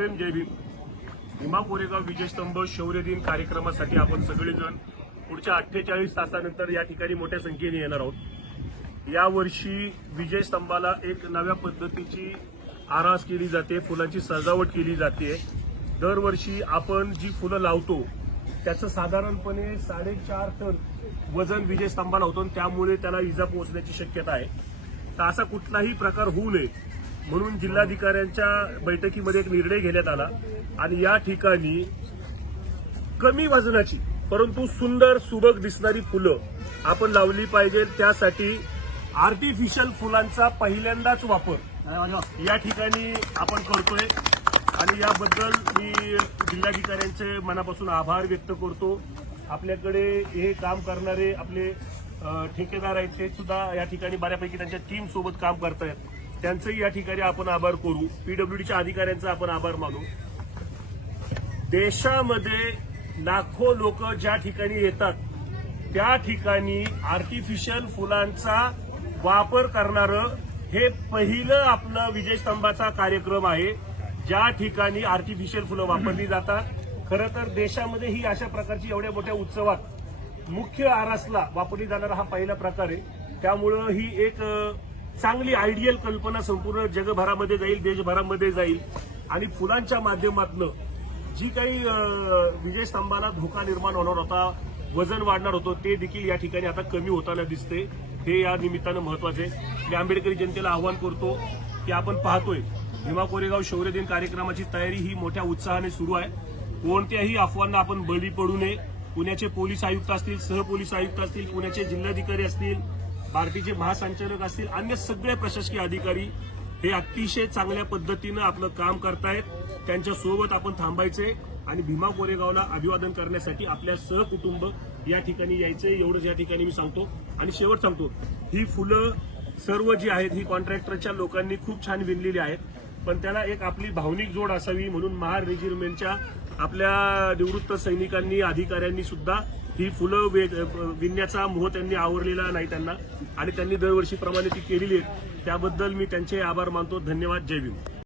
देशप्रेम जय भीम. भीमा कोरेगाव विजयस्तंभ शौर्य दिन कार्यक्रमासाठी आपण सगळेजण पुढच्या 48 तासानंतर या ठिकाणी मोठ्या संख्येने येणार आहोत. यावर्षी विजयस्तंभाला एक नव्या पद्धतीची आरास केली जाते, फुलांची सजावट केली जाते. दरवर्षी आपण जी फुलं लावतो त्याचं साधारणपणे 4.5 टन वजन विजयस्तंभाला होतं, त्यामुळे त्याला इजा पोहोचण्याची शक्यता आहे. तर असा कुठलाही प्रकार होऊ नये म्हणून जिल्हाधिकाऱ्यांच्या बैठकीमध्ये एक निर्णय घेण्यात आला आणि या ठिकाणी कमी वजनाची परंतु सुंदर सुबक दिसणारी फुलं आपण लावली पाहिजे. त्यासाठी आर्टिफिशियल फुलांचा पहिल्यांदाच वापर या ठिकाणी आपण करतोय आणि याबद्दल मी जिल्हाधिकाऱ्यांचे मनापासून आभार व्यक्त करतो. आपल्याकडे हे काम करणारे आपले ठेकेदार आहेत, ते सुद्धा या ठिकाणी बऱ्यापैकी त्यांच्या टीम सोबत काम करतायत. त्यांचंही या ठिकाणी आपण आभार करू. पीडब्ल्यूडीच्या अधिकाऱ्यांचा आपण आभार मानू. देशामध्ये लाखो लोक ज्या ठिकाणी येतात त्या ठिकाणी आर्टिफिशियल फुलांचा वापर करणारं हे पहिलं आपलं विजयस्तंभाचा कार्यक्रम आहे, ज्या ठिकाणी आर्टिफिशियल फुलं वापरली जातात. खरं तर देशामध्ये ही अशा प्रकारची एवढ्या मोठ्या उत्सवात मुख्य आरासला वापरली जाणारा हा पहिला प्रकार आहे. त्यामुळं ही एक चांगली आयडियल कल्पना संपूर्ण जगभरामध्ये जाईल, देशभरामध्ये जाईल आणि फुलांच्या माध्यमातून जी काही विजयस्तंभाला धोका निर्माण होणार होता, वजन वाढणार होतं, ते देखील या ठिकाणी आता कमी होताना दिसते. हे या निमित्तानं महत्वाचे. मी आंबेडकरी जनतेला आवाहन करतो की आपण पाहतोय भीमा कोरेगाव शौर्य दिन कार्यक्रमाची तयारी ही मोठ्या उत्साहाने सुरू आहे. कोणत्याही अफवांना आपण बळी पडू नये. पुण्याचे पोलीस आयुक्त असतील, सहपोलीस आयुक्त असतील, पुण्याचे जिल्हाधिकारी असतील, बार्टीचे महासंचालक असतील, अन्य सगळे प्रशासकीय अधिकारी हे अतिशय चांगल्या पद्धतीनं आपलं काम करतायत. त्यांच्यासोबत आपण थांबायचे आणि भीमा कोरेगावला अभिवादन करण्यासाठी आपल्या सहकुटुंब या ठिकाणी यायचे, एवढंच या ठिकाणी मी सांगतो. आणि शेवट सांगतो, ही फुलं सर्व जी आहेत ही कॉन्ट्रॅक्टरच्या लोकांनी खूप छान विणलेली आहेत, पण त्याला एक आपली भावनिक जोड असावी म्हणून महार रेजिमेंटच्या आपल्या निवृत्त सैनिकांनी, अधिकाऱ्यांनी सुद्धा ही फुलं विणण्याचा मोह त्यांनी आवरलेला नाही त्यांना, आणि त्यांनी दरवर्षीप्रमाणे ती केलेली आहेत. त्याबद्दल मी त्यांचे आभार मानतो. धन्यवाद. जय भीम.